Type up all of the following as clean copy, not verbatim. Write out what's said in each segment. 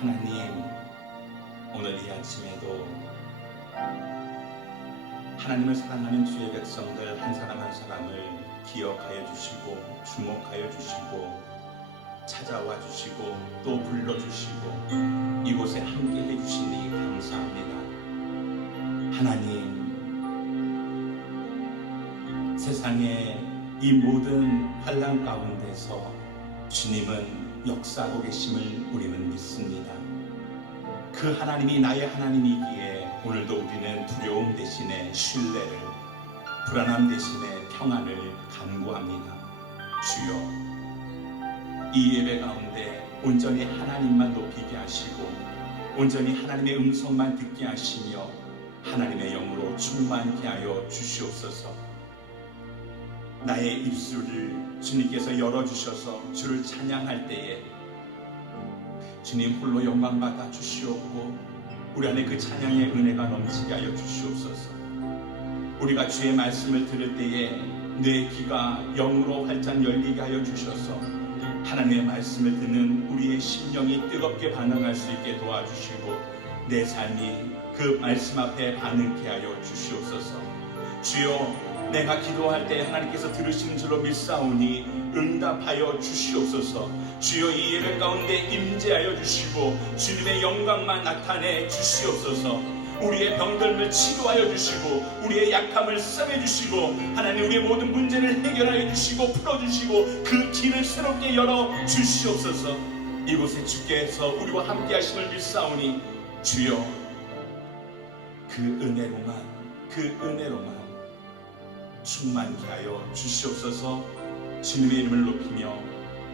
하나님, 오늘 이 아침에도 하나님을 사랑하는 주의 백성들 한 사람 한 사람을 기억하여 주시고 주목하여 주시고 찾아와 주시고 또 불러주시고 이곳에 함께 해주시니 감사합니다. 하나님, 세상의 이 모든 환난 가운데서 주님은 역사하고 계심을 우리는 믿습니다. 그 하나님이 나의 하나님이기에 오늘도 우리는 두려움 대신에 신뢰를, 불안함 대신에 평안을 간구합니다. 주여, 이 예배 가운데 온전히 하나님만 높이게 하시고 온전히 하나님의 음성만 듣게 하시며 하나님의 영으로 충만케 하여 주시옵소서. 나의 입술을 주님께서 열어주셔서 주를 찬양할 때에 주님 홀로 영광받아 주시옵고 우리 안에 그 찬양의 은혜가 넘치게 하여 주시옵소서. 우리가 주의 말씀을 들을 때에 내 귀가 영으로 활짝 열리게 하여 주셔서 하나님의 말씀을 듣는 우리의 심령이 뜨겁게 반응할 수 있게 도와주시고 내 삶이 그 말씀 앞에 반응케 하여 주시옵소서. 주여, 내가 기도할 때 하나님께서 들으시는 줄로 믿사오니 응답하여 주시옵소서. 주여, 이 예배 가운데 임재하여 주시고 주님의 영광만 나타내 주시옵소서. 우리의 병들을 치료하여 주시고 우리의 약함을 싸매 주시고 하나님 우리의 모든 문제를 해결하여 주시고 풀어주시고 그 길을 새롭게 열어 주시옵소서. 이곳에 주께서 우리와 함께 하심을 믿사오니 주여, 그 은혜로만 충만케 하여 주시옵소서. 주님의 이름을 높이며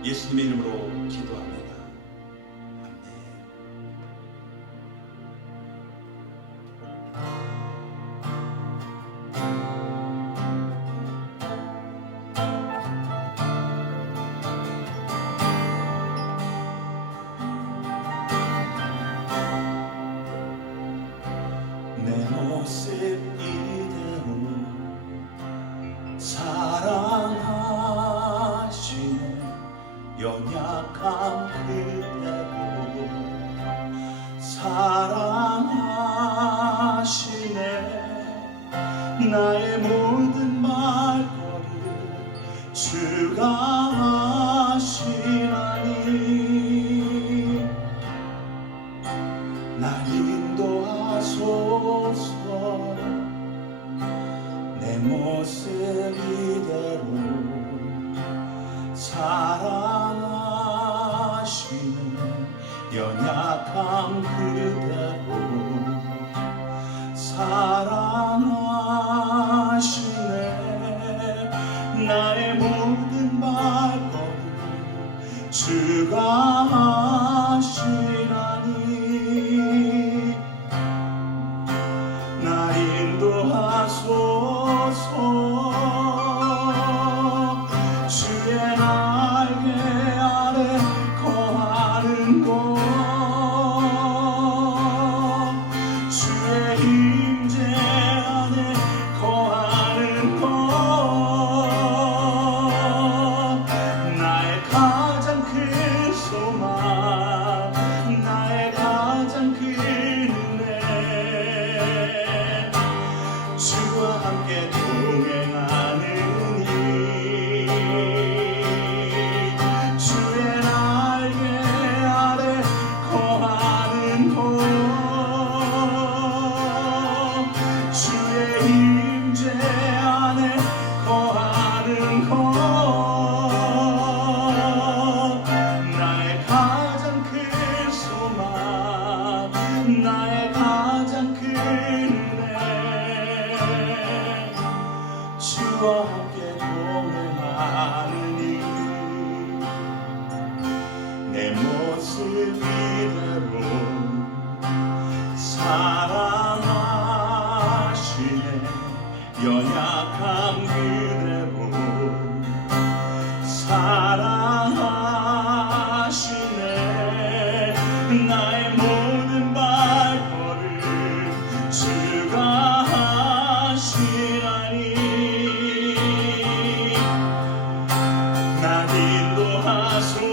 예수님의 이름으로 기도합니다. 아멘. 내 모습 이대로 사랑하시네. 연약한 그대로 사랑하시네. 나의 모든 말걸음 주가 하시나니 날 인도하소서. 내 모습 이대로 사랑하시는 연약한 그대로 사랑하시네. 나의 모든 발걸음 주가 하시나니 날 인도하소서. 주의 날개 아래 거하는 곳 주의 임재 안에 거하는 곳 나의 가장 큰 소망 나의 가장 큰 은혜 주와 함께 동행하는 주의 날개 아래 거하는 곳 주의 임재 안에 거하는 곳 나의 가장 큰 소망 나의 가장 큰 은혜 주와 함께 동행하느니 내 모습 이대로 사랑하시네. 연약한 그대로 사랑하시네. 나의 모든 발걸음 주가 하시나니 날 인도하소서.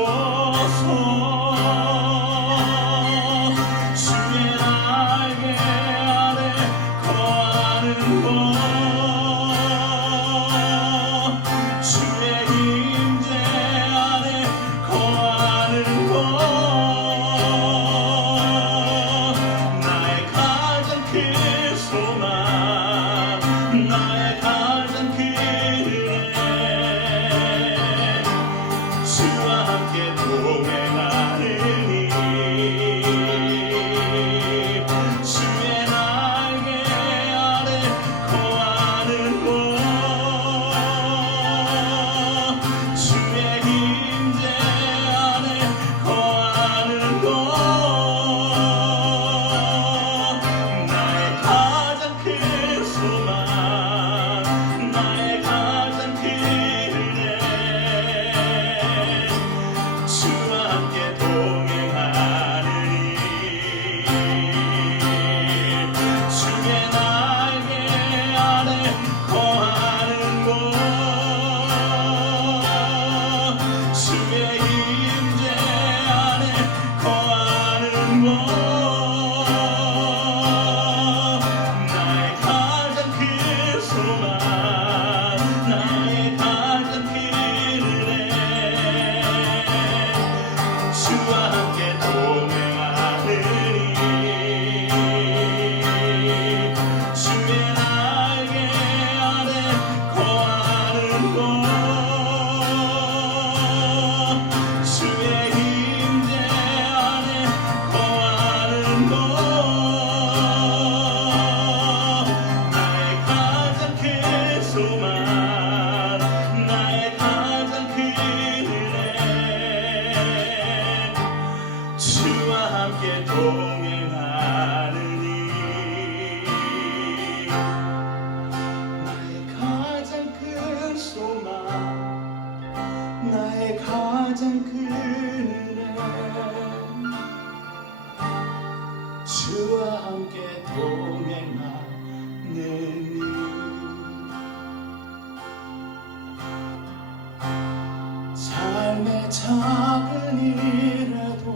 작은 일에도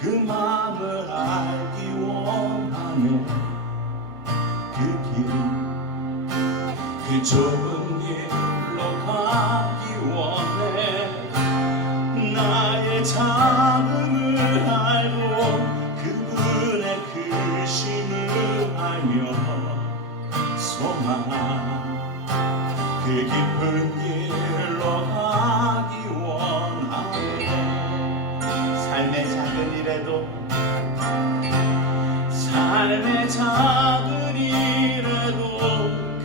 그 마음을 알기 원하네. 그 길, 그 좁은 길로 가기 원해. 나의 작음을 알고 그분의 크심을 알며 소망, 그 깊은 길로 가기 원하네. 삶의 작은 일에도, 삶의 작은 일에도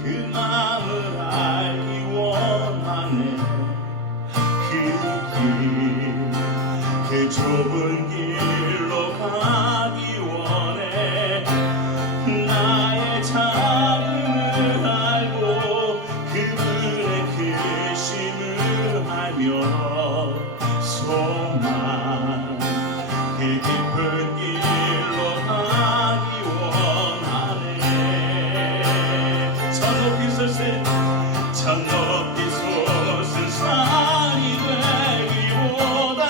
그 마음을 알기 원하네. 그 길, 그 좁은 길로 가기 원해. 나의 작음을 알고 그분의 크심을 알며 소망, 그 깊은 길로 가기 원하네. 저 높이 솟은, 저 높이 솟은 산이 되기보다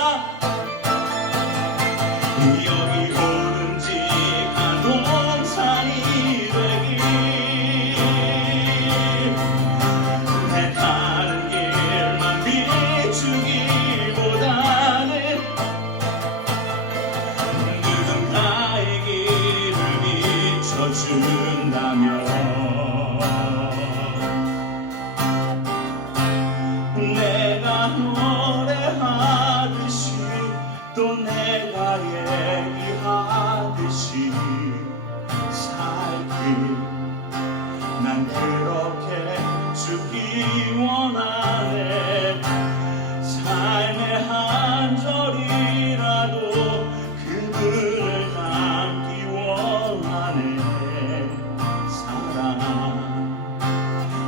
여기 오름직한 동산이 되기. 내 가는 길만 비추기보다는 누군가의 길을 비춰준다면 내가 노래하듯이 또 내가 얘기하듯이 살기, 난 그렇게 죽기 원하네. 삶의 한 절이라도 그분을 닮기 원하네. 사랑,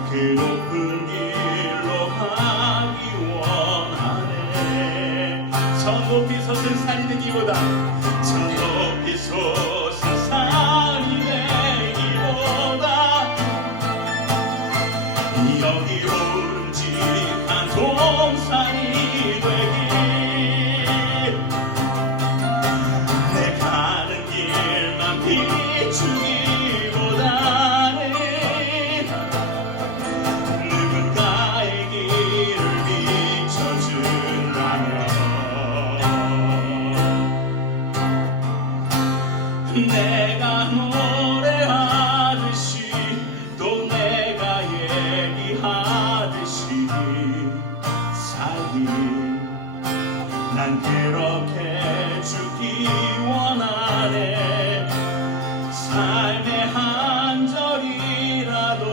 그 높은 길로 가기 원하네. 저 높이 솟은 산이 되기보다, 저 높이 솟은 산이 되기보다 여기 오름직한 동산이 되기. 내 가는 길만 비추기보다는 누군가의 길을 비춰준다면 내가 노래하듯이 또 내가 얘기하듯이 살기, 난 그렇게 죽기 원하네. 삶의 한 절이라도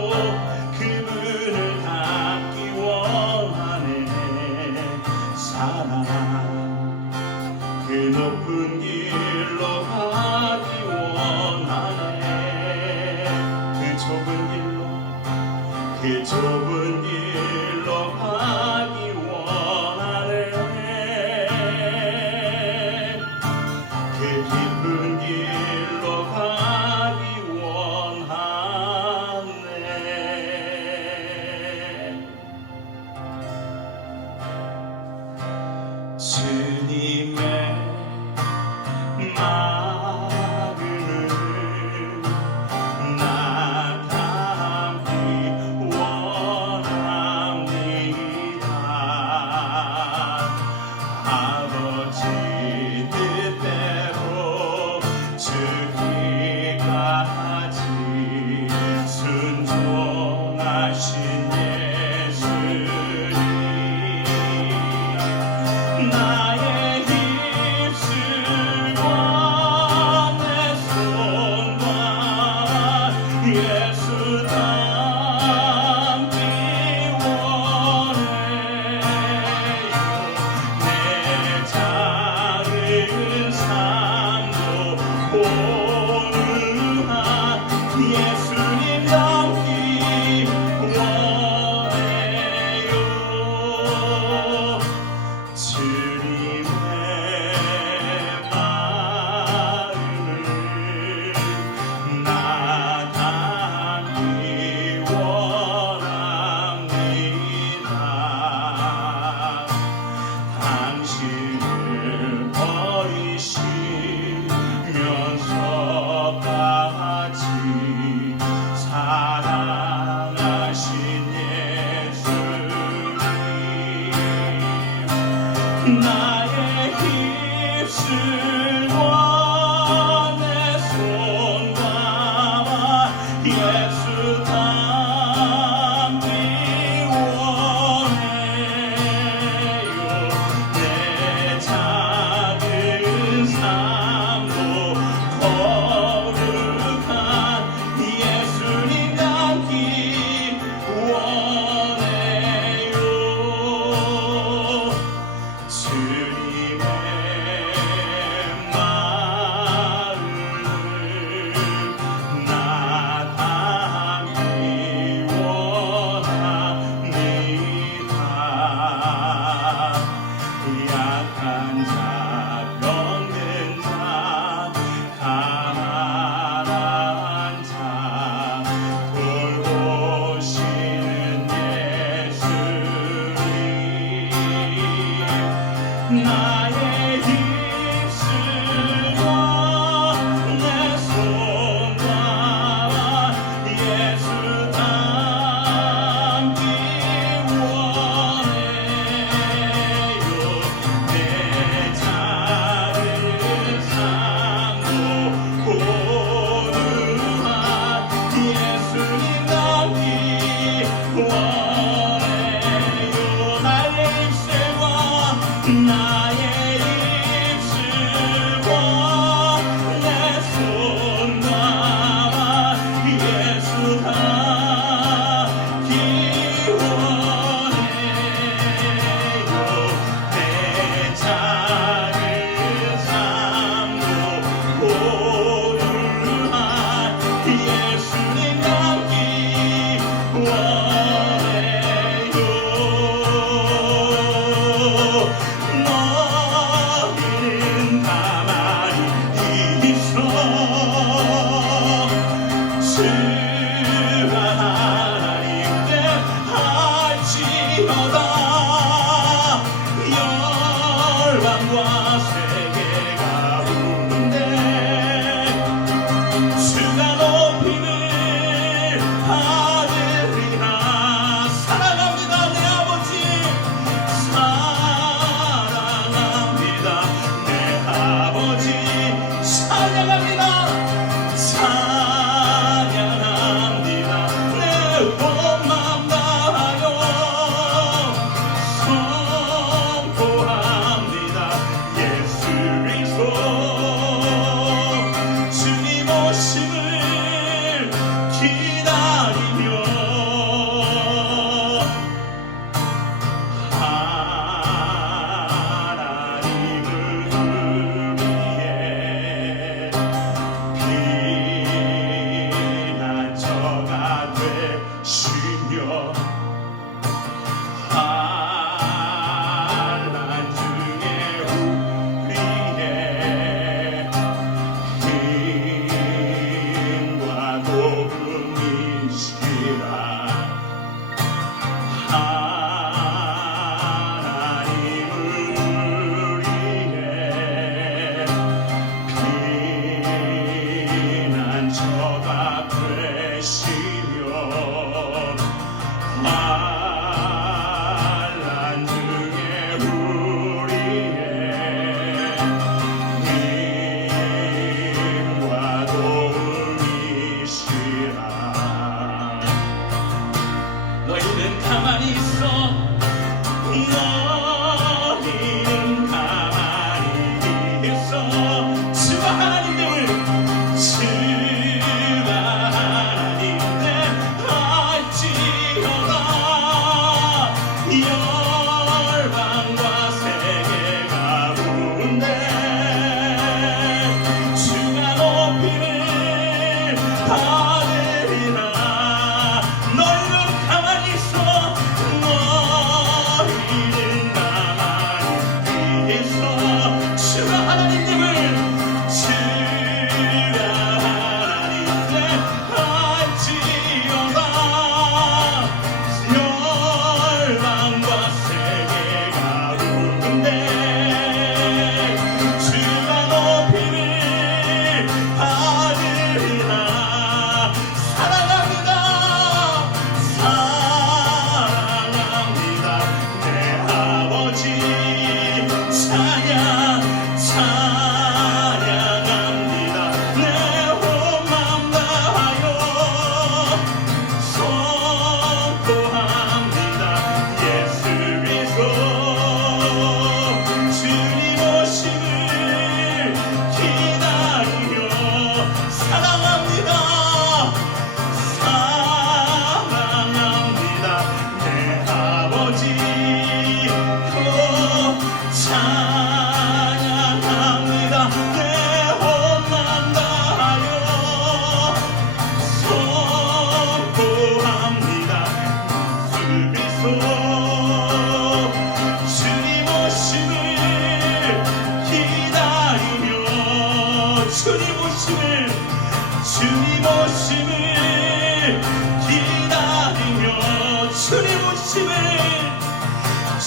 그분을 닮기 원하네. 사랑, 그 높은 길로 가기 원하네. 그 좁은 길로, 그 좁은 길로 가기 원하네. 그 깊은 길로 가기 원하네. 주님의 마음을 나 담기 원합니다. 아버지 뜻대로 주기까지 순종하신 예수님, 나의 힘 나의 입술과 내 손과 예수 닮기 원해요. 내 작은 삶도 거룩한 예수님 닮기 원해요. 주님의 마음을 나 닮기 원합니다. 약한 자, 병든 자, 가난한 자 돌보시는 예수님, 나의 입술과 내 손과 예수 닮기 원해요. 내 작은 삶도 고루한 예수님 닮기 원해요. 나의 입술과 내 손과 예수 닮기 원해요. 내 작은 삶도 고루한 예수님 닮기 원해요. 너희는 가만히 있어 주가 하나님 때 할지어다. 열방과 세계가 부른데 주가 높임을 받으리라. 사랑합니다 내 아버지, 사랑합니다 내 아버지, 찬양합니다 찬양합니다 내 온맘 다하여 선포합니다. 예수 그리스도 주님 오심을 기다리며 하나님을 위해 피난처가 되시며 환난 중에 우리의 힘과 도움이시라. 하나님을 위해 피난처가 되시며 환난 중에 우리의 힘과 도움이시라. 너희는 가만히 있어. 너희는 가만히 있어. 주가 하나님을 할지어다. 열방과 세계가 부른데 주가 높임을 받으리라. 너희는 가만히 있어.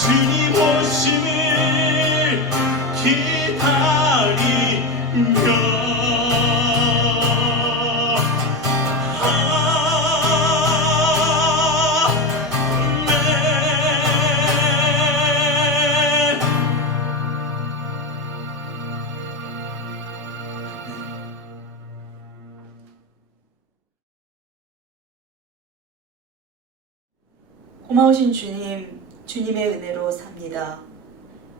주님 오심을 기다리며 고마우신 주님, 주님의 은혜로 삽니다.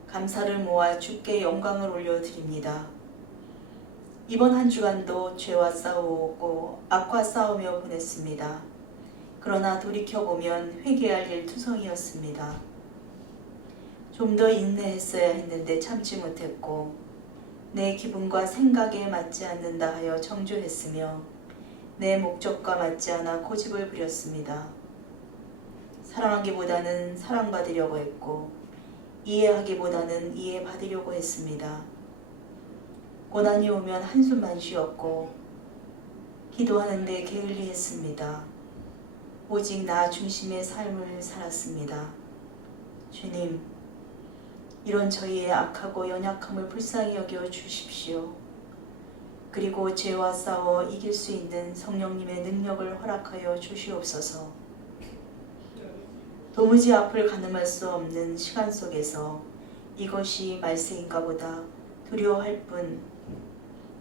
감사를 모아 주께 영광을 올려드립니다. 이번 한 주간도 죄와 싸우고 악과 싸우며 보냈습니다. 그러나 돌이켜보면 회개할 일 투성이었습니다. 좀 더 인내했어야 했는데 참지 못했고 내 기분과 생각에 맞지 않는다 하여 정죄했으며 내 목적과 맞지 않아 고집을 부렸습니다. 사랑하기보다는 사랑받으려고 했고 이해하기보다는 이해받으려고 했습니다. 고난이 오면 한숨만 쉬었고 기도하는데 게을리했습니다. 오직 나 중심의 삶을 살았습니다. 주님, 이런 저희의 악하고 연약함을 불쌍히 여겨 주십시오. 그리고 죄와 싸워 이길 수 있는 성령님의 능력을 허락하여 주시옵소서. 도무지 앞을 가늠할 수 없는 시간 속에서 이것이 말세인가 보다 두려워할 뿐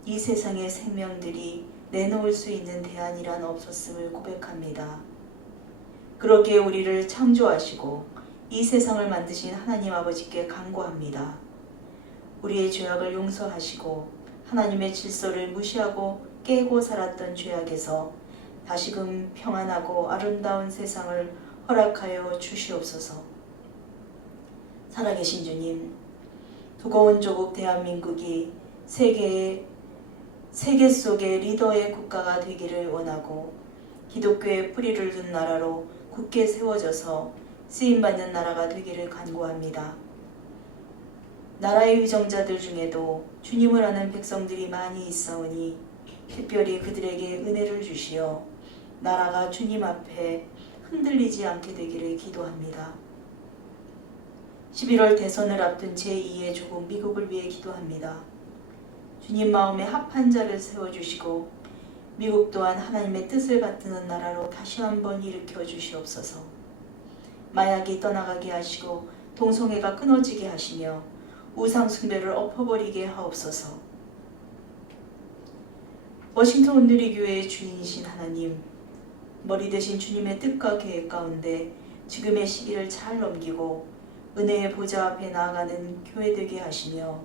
이 세상의 생명들이 내놓을 수 있는 대안이란 없었음을 고백합니다. 그러기에 우리를 창조하시고 이 세상을 만드신 하나님 아버지께 간구합니다. 우리의 죄악을 용서하시고 하나님의 질서를 무시하고 깨고 살았던 죄악에서 다시금 평안하고 아름다운 세상을 허락하여 주시옵소서. 살아계신 주님, 두꺼운 조국 대한민국이 세계 속의 리더의 국가가 되기를 원하고 기독교의 뿌리를 둔 나라로 굳게 세워져서 쓰임받는 나라가 되기를 간구합니다. 나라의 위정자들 중에도 주님을 아는 백성들이 많이 있사오니 특별히 그들에게 은혜를 주시어 나라가 주님 앞에 흔들리지 않게 되기를 기도합니다. 11월 대선을 앞둔 제2의 조국 미국을 위해 기도합니다. 주님 마음에 합한 자를 세워주시고 미국 또한 하나님의 뜻을 받드는 나라로 다시 한번 일으켜 주시옵소서. 마약이 떠나가게 하시고 동성애가 끊어지게 하시며 우상 숭배를 엎어버리게 하옵소서. 워싱턴 온누리교회의 주인이신 하나님, 머리 대신 주님의 뜻과 계획 가운데 지금의 시기를 잘 넘기고 은혜의 보좌 앞에 나아가는 교회 되게 하시며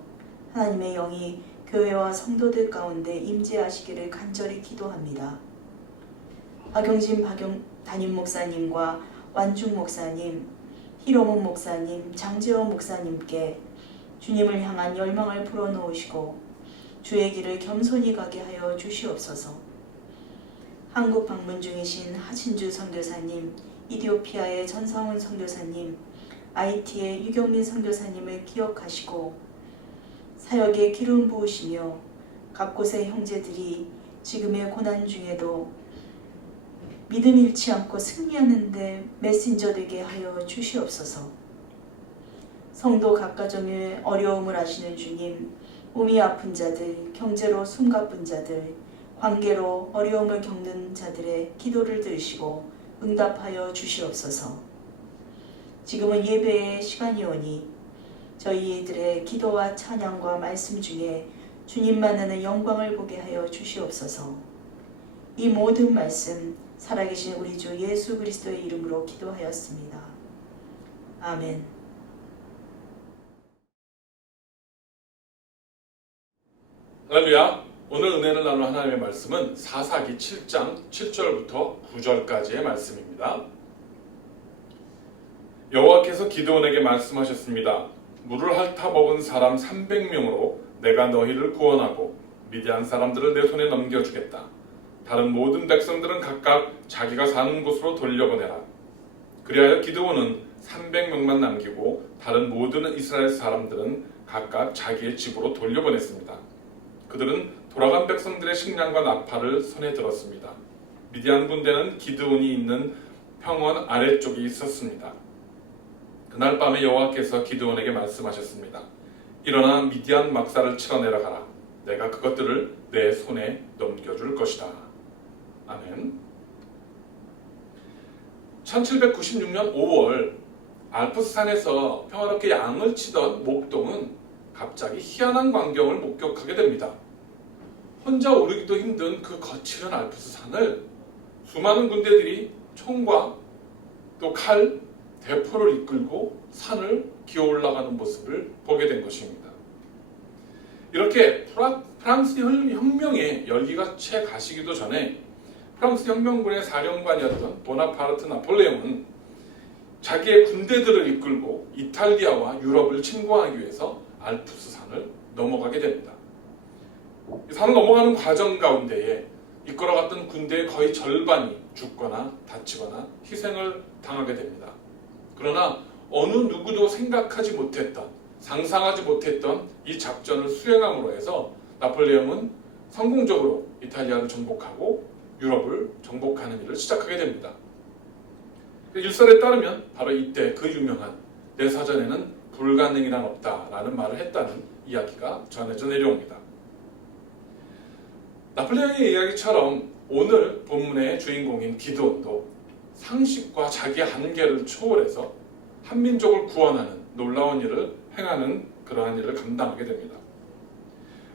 하나님의 영이 교회와 성도들 가운데 임재하시기를 간절히 기도합니다. 박용진 담임 목사님과 완중 목사님, 히로문 목사님, 장재원 목사님께 주님을 향한 열망을 불어넣으시고 주의 길을 겸손히 가게 하여 주시옵소서. 한국 방문 중이신 하진주 선교사님, 이디오피아의 전상훈 선교사님, IT의 유경민 선교사님을 기억하시고 사역에 기름 부으시며 각 곳의 형제들이 지금의 고난 중에도 믿음 잃지 않고 승리하는 데 메신저 되게 하여 주시옵소서. 성도 각 가정의 어려움을 아시는 주님, 몸이 아픈 자들, 경제로 숨가쁜 자들, 관계로 어려움을 겪는 자들의 기도를 들으시고 응답하여 주시옵소서. 지금은 예배의 시간이오니 저희들의 기도와 찬양과 말씀 중에 주님만의 영광을 보게 하여 주시옵소서. 이 모든 말씀 살아계신 우리 주 예수 그리스도의 이름으로 기도하였습니다. 아멘. 할렐루야. 오늘 은혜를 나눌 하나님의 말씀은 사사기 7장 7절부터 9절까지의 말씀입니다. 여호와께서 기드온에게 말씀하셨습니다. 물을 핥아 먹은 사람 300명으로 내가 너희를 구원하고 미디안 사람들을 내 손에 넘겨주겠다. 다른 모든 백성들은 각각 자기가 사는 곳으로 돌려보내라. 그리하여 기드온은 300명만 남기고 다른 모든 이스라엘 사람들은 각각 자기의 집으로 돌려보냈습니다. 그들은 돌아간 백성들의 식량과 나팔을 손에 들었습니다. 미디안 군대는 기드온이 있는 평원 아래쪽에 있었습니다. 그날 밤에 여호와께서 기드온에게 말씀하셨습니다. 일어나 미디안 막사를 치러내려 가라. 내가 그것들을 내 손에 넘겨줄 것이다. 아멘. 1796년 5월 알프스산에서 평화롭게 양을 치던 목동은 갑자기 희한한 광경을 목격하게 됩니다. 혼자 오르기도 힘든 그 거칠은 알프스산을 수많은 군대들이 총과 또 칼, 대포를 이끌고 산을 기어 올라가는 모습을 보게 된 것입니다. 이렇게 프랑스 혁명의 열기가 채 가시기도 전에 프랑스 혁명군의 사령관이었던 보나파르트 나폴레옹은 자기의 군대들을 이끌고 이탈리아와 유럽을 침공하기 위해서 알프스산을 넘어가게 됩니다. 이 산을 넘어가는 과정 가운데에 이끌어갔던 군대의 거의 절반이 죽거나 다치거나 희생을 당하게 됩니다. 그러나 어느 누구도 생각하지 못했던, 상상하지 못했던 이 작전을 수행함으로 해서 나폴레옹은 성공적으로 이탈리아를 정복하고 유럽을 정복하는 일을 시작하게 됩니다. 일설에 따르면 바로 이때 그 유명한 내 사전에는 불가능이란 없다라는 말을 했다는 이야기가 전해져 내려옵니다. 나폴레옹의 이야기처럼 오늘 본문의 주인공인 기드온도 상식과 자기의 한계를 초월해서 한민족을 구원하는 놀라운 일을 행하는 그러한 일을 감당하게 됩니다.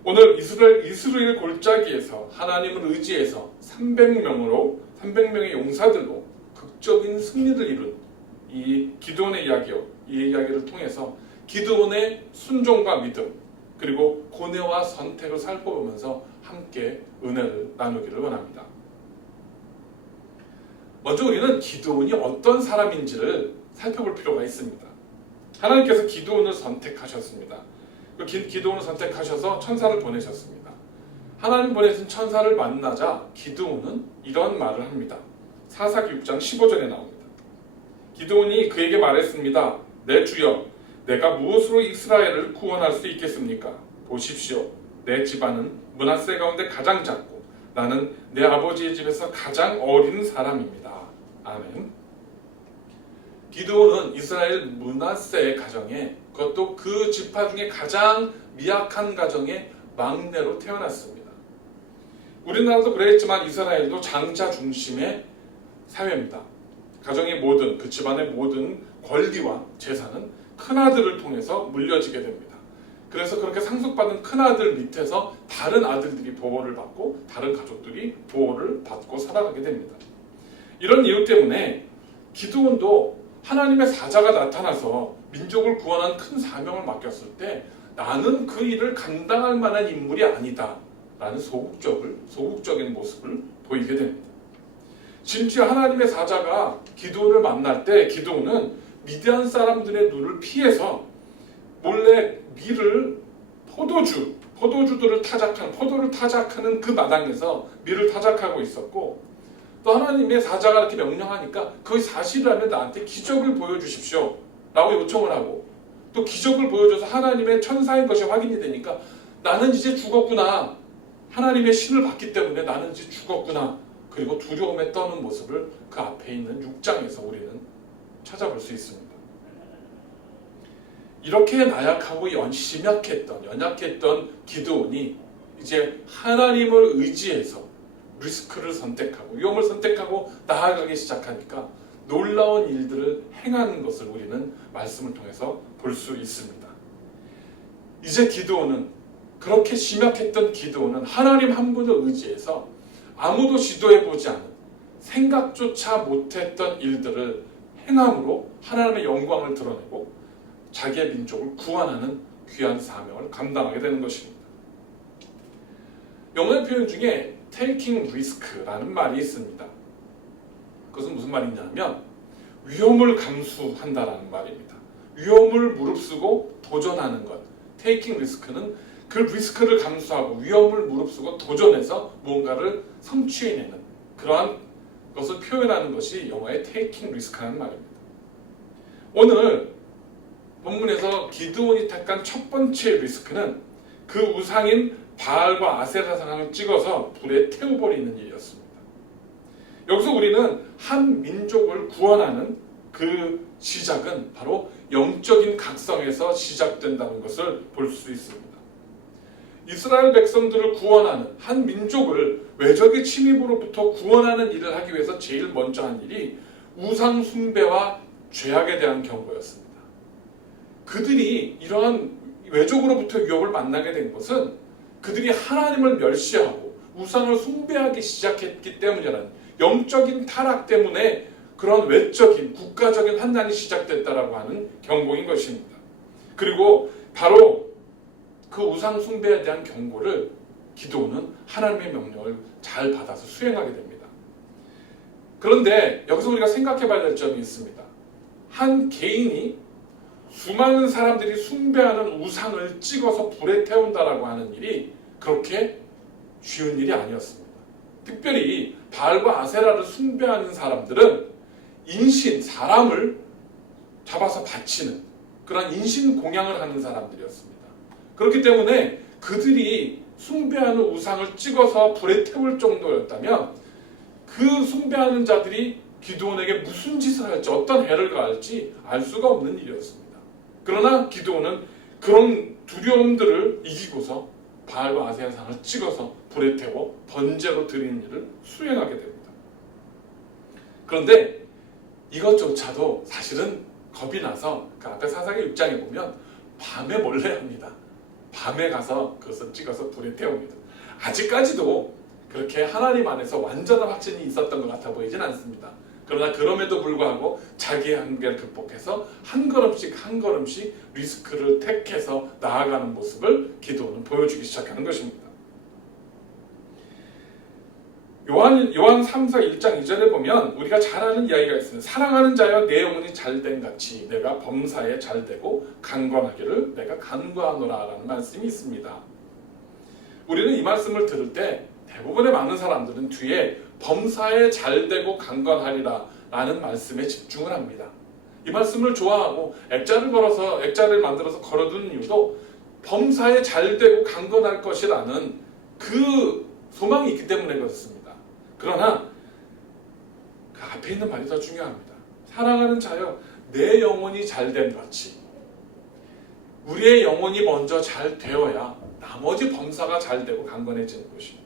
오늘 이스라엘 골짜기에서 하나님을 의지해서 300명의 용사들로 극적인 승리를 이룬 이 기드온의 이 이야기를 통해서 기드온의 순종과 믿음 그리고 고뇌와 선택을 살펴보면서 함께 은혜를 나누기를 원합니다. 먼저 우리는 기드온이 어떤 사람인지를 살펴볼 필요가 있습니다. 하나님께서 기드온을 선택하셨습니다. 기드온을 선택하셔서 천사를 보내셨습니다. 하나님 보내신 천사를 만나자 기드온은 이런 말을 합니다. 사사기 6장 15절에 나옵니다. 기드온이 그에게 말했습니다. 내 주여, 내가 무엇으로 이스라엘을 구원할 수 있겠습니까? 보십시오. 내 집안은 므낫세 가운데 가장 작고 나는 내 아버지의 집에서 가장 어린 사람입니다. 아멘. 기드온은 이스라엘 므낫세의 가정에, 그것도 그 지파 중에 가장 미약한 가정의 막내로 태어났습니다. 우리나라도 그랬지만 이스라엘도 장자 중심의 사회입니다. 가정의 모든, 그 집안의 모든 권리와 재산은 큰아들을 통해서 물려지게 됩니다. 그래서 그렇게 상속받은 큰아들 밑에서 다른 아들들이 보호를 받고 다른 가족들이 보호를 받고 살아가게 됩니다. 이런 이유 때문에 기드온도 하나님의 사자가 나타나서 민족을 구원한 큰 사명을 맡겼을 때 나는 그 일을 감당할 만한 인물이 아니다 라는 소극적인 모습을 보이게 됩니다. 심지어 하나님의 사자가 기드온을 만날 때 기드온은 미디안 사람들의 눈을 피해서 몰래 밀을 포도주들을 포도를 타작하는 그 마당에서 밀을 타작하고 있었고, 또 하나님의 사자가 이렇게 명령하니까 그것이 사실이라면 나한테 기적을 보여주십시오 라고 요청을 하고, 또 기적을 보여줘서 하나님의 천사인 것이 확인이 되니까 나는 이제 죽었구나, 하나님의 신을 받기 때문에 나는 이제 죽었구나, 그리고 두려움에 떠는 모습을 그 앞에 있는 6장에서 우리는 찾아볼 수 있습니다. 이렇게 나약하고 연약했던 기드온이 이제 하나님을 의지해서 리스크를 선택하고 위험을 선택하고 나아가기 시작하니까 놀라운 일들을 행하는 것을 우리는 말씀을 통해서 볼 수 있습니다. 이제 기드온은, 그렇게 심약했던 기드온은 하나님 한 분을 의지해서 아무도 시도해보지 않은, 생각조차 못했던 일들을 행함으로 하나님의 영광을 드러내고 자기의 민족을 구원하는 귀한 사명을 감당하게 되는 것입니다. 영어의 표현 중에 taking risk라는 말이 있습니다. 그것은 무슨 말이냐면 위험을 감수한다라는 말입니다. 위험을 무릅쓰고 도전하는 것. taking risk는 그 리스크를 감수하고 위험을 무릅쓰고 도전해서 무언가를 성취해내는 그러한 것을 표현하는 것이 영어의 taking risk라는 말입니다. 오늘 본문에서 기드온이 택한 첫 번째 리스크는 그 우상인 바알과 아세라 상을 찍어서 불에 태워버리는 일이었습니다. 여기서 우리는 한 민족을 구원하는 그 시작은 바로 영적인 각성에서 시작된다는 것을 볼 수 있습니다. 이스라엘 백성들을 구원하는, 한 민족을 외적의 침입으로부터 구원하는 일을 하기 위해서 제일 먼저 한 일이 우상 숭배와 죄악에 대한 경고였습니다. 그들이 이러한 외적으로부터 위협을 만나게 된 것은 그들이 하나님을 멸시하고 우상을 숭배하기 시작했기 때문이라는 영적인 타락 때문에 그런 외적인 국가적인 환난이 시작됐다라고 하는 경고인 것입니다. 그리고 바로 그 우상 숭배에 대한 경고를 기드온은 하나님의 명령을 잘 받아서 수행하게 됩니다. 그런데 여기서 우리가 생각해 봐야 될 점이 있습니다. 한 개인이 수많은 사람들이 숭배하는 우상을 찍어서 불에 태운다라고 하는 일이 그렇게 쉬운 일이 아니었습니다. 특별히 바알과 아세라를 숭배하는 사람들은 인신, 사람을 잡아서 바치는 그런 인신 공양을 하는 사람들이었습니다. 그렇기 때문에 그들이 숭배하는 우상을 찍어서 불에 태울 정도였다면 그 숭배하는 자들이 기드온에게 무슨 짓을 할지, 어떤 해를 가할지 알 수가 없는 일이었습니다. 그러나 기드온은 그런 두려움들을 이기고서 바알과 아세라 상을 찍어서 불에 태워 번제로 드리는 일을 수행하게 됩니다. 그런데 이것조차도 사실은 겁이 나서 그 앞에 사사기 6장에 보면 밤에 몰래 합니다. 밤에 가서 그것을 찍어서 불에 태웁니다. 아직까지도 그렇게 하나님 안에서 완전한 확신이 있었던 것 같아 보이진 않습니다. 그러나 그럼에도 불구하고 자기의 한계를 극복해서 한 걸음씩 한 걸음씩 리스크를 택해서 나아가는 모습을 기드온은 보여주기 시작하는 것입니다. 요한 3서 1장 2절에 보면 우리가 잘 아는 이야기가 있습니다. 사랑하는 자여 내 영혼이 잘된 같이 내가 범사에 잘되고 강건하기를 내가 간구하노라 라는 말씀이 있습니다. 우리는 이 말씀을 들을 때 대부분의 많은 사람들은 뒤에 범사에 잘되고 강건하리라 라는 말씀에 집중을 합니다. 이 말씀을 좋아하고 액자를 만들어서 걸어두는 이유도 범사에 잘되고 강건할 것이라는 그 소망이 있기 때문에 그렇습니다. 그러나 그 앞에 있는 말이 더 중요합니다. 사랑하는 자여 내 영혼이 잘됨 같이 우리의 영혼이 먼저 잘 되어야 나머지 범사가 잘 되고 강건해지는 것입니다.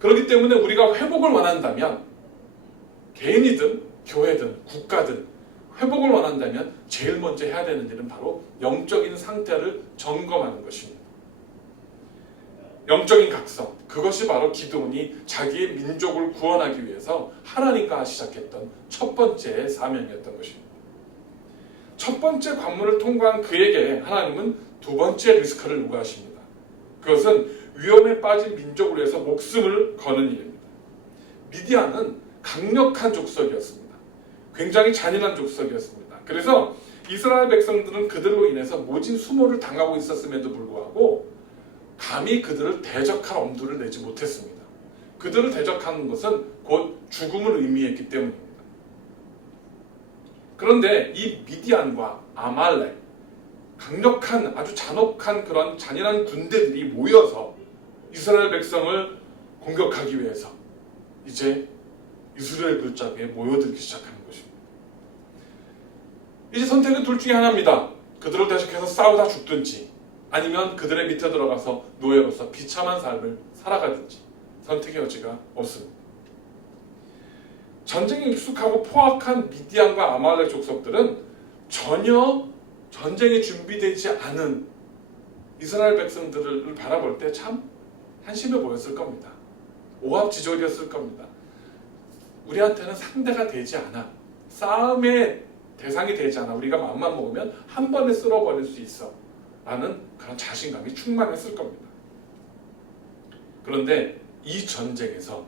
그렇기 때문에 우리가 회복을 원한다면 개인이든 교회든 국가든 회복을 원한다면 제일 먼저 해야 되는 일은 바로 영적인 상태를 점검하는 것입니다. 영적인 각성, 그것이 바로 기드온이 자기의 민족을 구원하기 위해서 하나님과 시작했던 첫 번째 사명이었던 것입니다. 첫 번째 관문을 통과한 그에게 하나님은 두 번째 리스크를 요구하십니다. 그것은 위험에 빠진 민족을 위해서 목숨을 거는 일입니다. 미디안은 강력한 족속이었습니다. 굉장히 잔인한 족속이었습니다. 그래서 이스라엘 백성들은 그들로 인해서 모진 수모를 당하고 있었음에도 불구하고 감히 그들을 대적할 엄두를 내지 못했습니다. 그들을 대적하는 것은 곧 죽음을 의미했기 때문입니다. 그런데 이 미디안과 아말렉, 강력한 아주 잔혹한 그런 잔인한 군대들이 모여서 이스라엘 백성을 공격하기 위해서 이제 이스라엘 골짜기에 모여들기 시작하는 것입니다. 이제 선택은 둘 중에 하나입니다. 그들을 대적해서 싸우다 죽든지 아니면 그들의 밑에 들어가서 노예로서 비참한 삶을 살아가든지 선택의 여지가 없습니다. 전쟁에 익숙하고 포악한 미디안과 아말렉 족속들은 전혀 전쟁에 준비되지 않은 이스라엘 백성들을 바라볼 때 참 한심해 보였을 겁니다. 오합지졸이었을 겁니다. 우리한테는 상대가 되지 않아, 싸움의 대상이 되지 않아, 우리가 마음만 먹으면 한 번에 쓸어버릴 수 있어 라는 그런 자신감이 충만했을 겁니다. 그런데 이 전쟁에서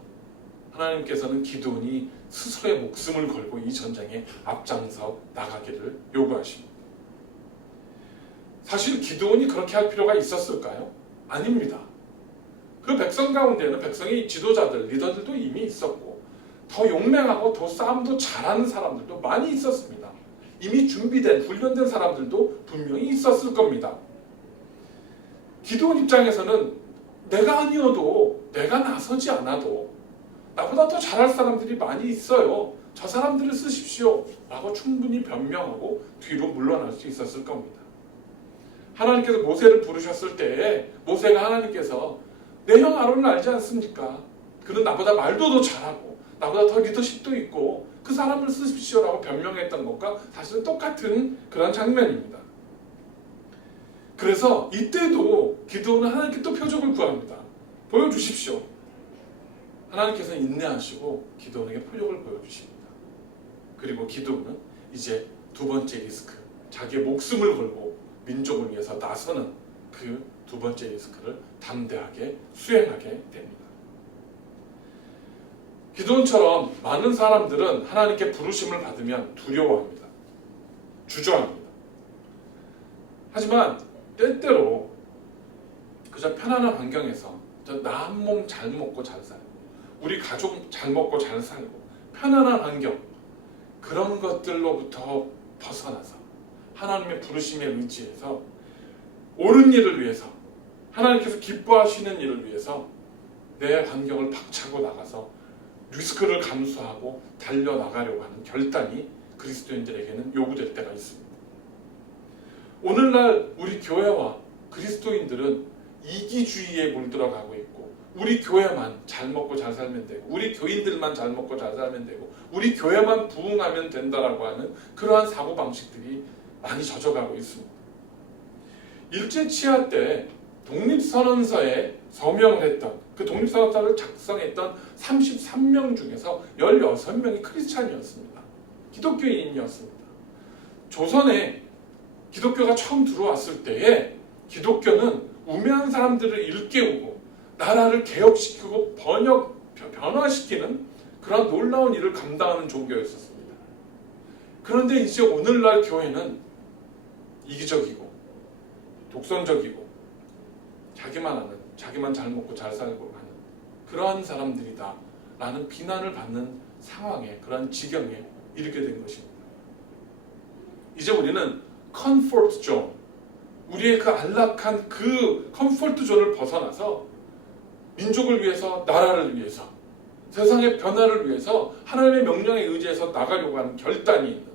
하나님께서는 기드온이 스스로의 목숨을 걸고 이 전쟁에 앞장서 나가기를 요구하십니다. 사실 기드온이 그렇게 할 필요가 있었을까요? 아닙니다. 그 백성 가운데는 백성의 지도자들, 리더들도 이미 있었고 더 용맹하고 더 싸움도 잘하는 사람들도 많이 있었습니다. 이미 준비된, 훈련된 사람들도 분명히 있었을 겁니다. 기드온 입장에서는 내가 아니어도, 내가 나서지 않아도 나보다 더 잘할 사람들이 많이 있어요. 저 사람들을 쓰십시오 라고 충분히 변명하고 뒤로 물러날 수 있었을 겁니다. 하나님께서 모세를 부르셨을 때에 모세가 하나님께서 내 형 아론을 알지 않습니까? 그는 나보다 말도 더 잘하고 나보다 더 리더십도 있고 그 사람을 쓰십시오 라고 변명했던 것과 사실은 똑같은 그런 장면입니다. 그래서 이때도 기드온은 하나님께 또 표적을 구합니다. 보여주십시오. 하나님께서는 인내하시고 기드온에게 표적을 보여주십니다. 그리고 기드온은 이제 두 번째 리스크, 자기의 목숨을 걸고 민족을 위해서 나서는 그 두 번째 리스크를 담대하게 수행하게 됩니다. 기드온처럼 많은 사람들은 하나님께 부르심을 받으면 두려워합니다. 주저합니다. 하지만 때때로 그저 편안한 환경에서 나 한 몸 잘 먹고 잘 살고 우리 가족 잘 먹고 잘 살고 편안한 환경, 그런 것들로부터 벗어나서 하나님의 부르심에 의지해서 옳은 일을 위해서, 하나님께서 기뻐하시는 일을 위해서 내 환경을 박차고 나가서 리스크를 감수하고 달려나가려고 하는 결단이 그리스도인들에게는 요구될 때가 있습니다. 오늘날 우리 교회와 그리스도인들은 이기주의에 물들어가고 있고, 우리 교회만 잘 먹고 잘 살면 되고, 우리 교인들만 잘 먹고 잘 살면 되고, 우리 교회만 부흥하면 된다라고 하는 그러한 사고방식들이 많이 젖어가고 있습니다. 일제치하 때 독립선언서에 서명을 했던, 그 독립선언서를 작성했던 33명 중에서 16명이 크리스찬이었습니다. 기독교인이었습니다. 조선에 기독교가 처음 들어왔을 때에 기독교는 우매한 사람들을 일깨우고 나라를 개혁시키고 변화시키는 그런 놀라운 일을 감당하는 종교였었습니다. 그런데 이제 오늘날 교회는 이기적이고 독선적이고 자기만 아는, 자기만 잘 먹고 잘 살고 하는 그러한 사람들이다 라는 비난을 받는 상황에, 그런 지경에 이르게 된 것입니다. 이제 우리는 컴포트 존, 우리의 그 안락한 그 컴포트 존을 벗어나서 민족을 위해서, 나라를 위해서, 세상의 변화를 위해서 하나님의 명령에 의지해서 나가려고 하는 결단이 있는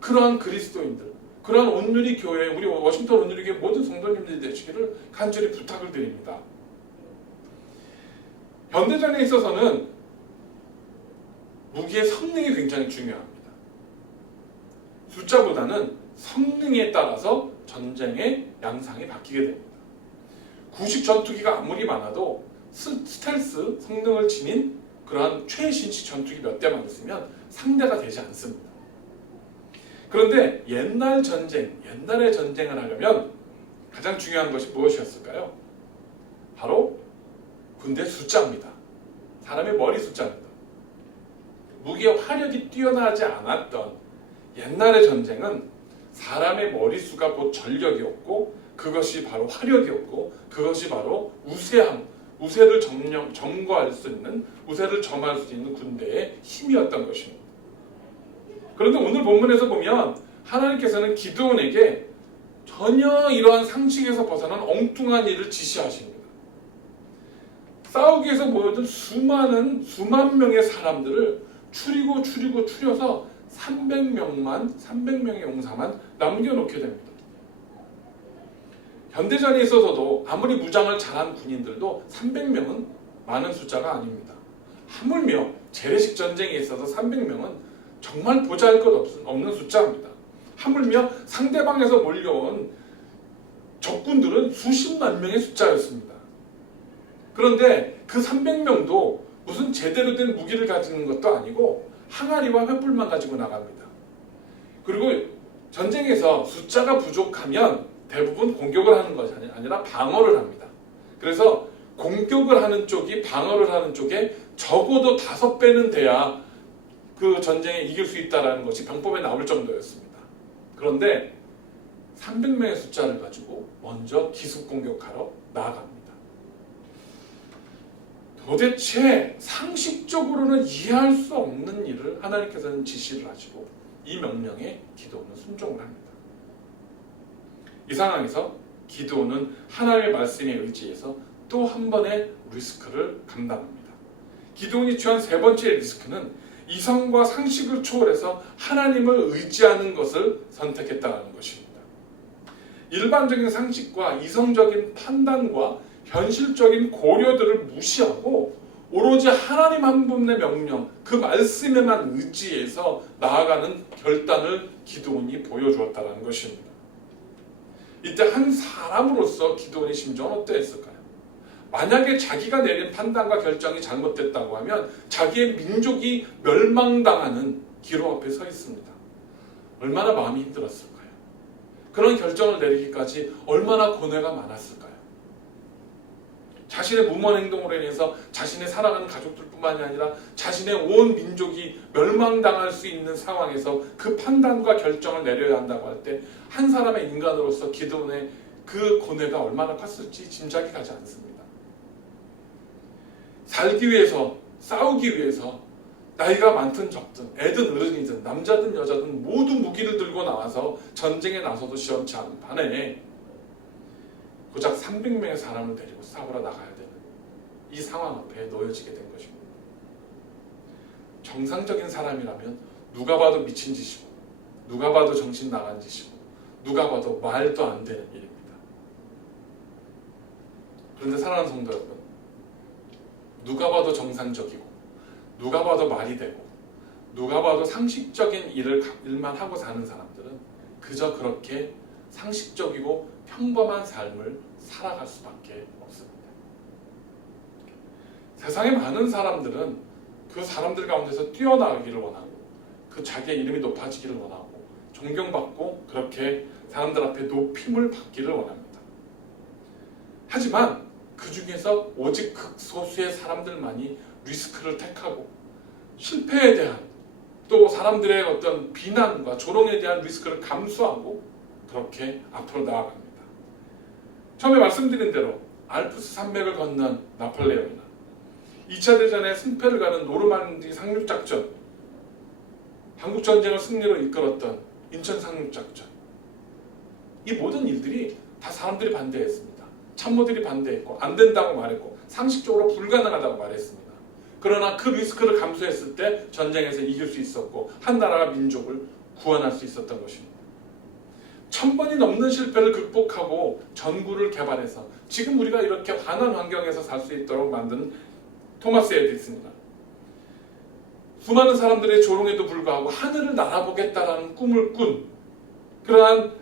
그러한 그리스도인들, 그러한 온누리 교회, 우리 워싱턴 온누리 교회 모든 성도님들이 되시기를 간절히 부탁을 드립니다. 현대전에 있어서는 무기의 성능이 굉장히 중요합니다. 숫자보다는 성능에 따라서 전쟁의 양상이 바뀌게 됩니다. 구식 전투기가 아무리 많아도 스텔스 성능을 지닌 그러한 최신식 전투기 몇 대만 있으면 상대가 되지 않습니다. 그런데 옛날의 전쟁을 하려면 가장 중요한 것이 무엇이었을까요? 바로 군대 숫자입니다. 사람의 머리 숫자입니다. 무기의 화력이 뛰어나지 않았던 옛날의 전쟁은 사람의 머리수가 곧 전력이었고, 그것이 바로 화력이었고, 그것이 바로 우세를 점거할 수 있는, 우세를 점할 수 있는 군대의 힘이었던 것입니다. 그런데 오늘 본문에서 보면 하나님께서는 기드온에게 전혀 이러한 상식에서 벗어난 엉뚱한 일을 지시하십니다. 싸우기 위해서 모여든 수만 명의 사람들을 추려서 300명의 용사만 남겨놓게 됩니다. 현대전에 있어서도 아무리 무장을 잘한 군인들도 300명은 많은 숫자가 아닙니다. 하물며 재래식 전쟁에 있어서 300명은 정말 보잘것 없는 숫자입니다. 하물며 상대방에서 몰려온 적군들은 수십만 명의 숫자였습니다. 그런데 그 300명도 무슨 제대로 된 무기를 가지는 것도 아니고 항아리와 횃불만 가지고 나갑니다. 그리고 전쟁에서 숫자가 부족하면 대부분 공격을 하는 것이 아니라 방어를 합니다. 그래서 공격을 하는 쪽이 방어를 하는 쪽에 적어도 5배는 돼야 그 전쟁에 이길 수 있다는 것이 병법에 나올 정도였습니다. 그런데 300명의 숫자를 가지고 먼저 기습 공격하러 나아갑니다. 도대체 상식적으로는 이해할 수 없는 일을 하나님께서는 지시를 하시고 이 명령에 기드온은 순종을 합니다. 이 상황에서 기드온은 하나님의 말씀에 의지해서 또 한 번의 리스크를 감당합니다. 기드온이 취한 세 번째 리스크는 이성과 상식을 초월해서 하나님을 의지하는 것을 선택했다는 것입니다. 일반적인 상식과 이성적인 판단과 현실적인 고려들을 무시하고 오로지 하나님 한 분의 명령, 그 말씀에만 의지해서 나아가는 결단을 기드온이 보여주었다는 것입니다. 이때 한 사람으로서 기드온의 심정은 어떠했을까요? 만약에 자기가 내린 판단과 결정이 잘못됐다고 하면 자기의 민족이 멸망당하는 기로 앞에 서 있습니다. 얼마나 마음이 힘들었을까요? 그런 결정을 내리기까지 얼마나 고뇌가 많았을까요? 자신의 무모한 행동으로 인해서 자신의 사랑하는 가족들뿐만이 아니라 자신의 온 민족이 멸망당할 수 있는 상황에서 그 판단과 결정을 내려야 한다고 할 때 한 사람의 인간으로서 기드온의 그 고뇌가 얼마나 컸을지 짐작이 가지 않습니다. 살기 위해서, 싸우기 위해서 나이가 많든 적든 애든 어른이든 남자든 여자든 모두 무기를 들고 나와서 전쟁에 나서도 시원치 않은 반에 고작 300명의 사람을 데리고 싸우러 나가야 되는 이 상황 앞에 놓여지게 된 것입니다. 정상적인 사람이라면 누가 봐도 미친 짓이고 누가 봐도 정신 나간 짓이고 누가 봐도 말도 안 되는 일입니다. 그런데 사랑하는 성도 여러분, 누가 봐도 정상적이고 누가 봐도 말이 되고 누가 봐도 상식적인 일만 하고 사는 사람들은 그저 그렇게 상식적이고 평범한 삶을 살아갈 수밖에 없습니다. 세상의 많은 사람들은 그 사람들 가운데서 뛰어나가기를 원하고 그 자기의 이름이 높아지기를 원하고 존경받고 그렇게 사람들 앞에 높임을 받기를 원합니다. 하지만 그 중에서 오직 극소수의 사람들만이 리스크를 택하고 실패에 대한 또 사람들의 어떤 비난과 조롱에 대한 리스크를 감수하고 그렇게 앞으로 나아갑니다. 처음에 말씀드린 대로 알프스 산맥을 건넌 나폴레옹이나 2차 대전에 승패를 가는 노르만디 상륙작전, 한국전쟁을 승리로 이끌었던 인천 상륙작전, 이 모든 일들이 다 사람들이 반대했습니다. 참모들이 반대했고 안 된다고 말했고 상식적으로 불가능하다고 말했습니다. 그러나 그 리스크를 감수했을 때 전쟁에서 이길 수 있었고 한 나라와 민족을 구원할 수 있었던 것입니다. 1000번이 넘는 실패를 극복하고 전구를 개발해서 지금 우리가 이렇게 환한 환경에서 살 수 있도록 만든 토마스 에디슨이나 수많은 사람들의 조롱에도 불구하고 하늘을 날아보겠다라는 꿈을 꾼 그러한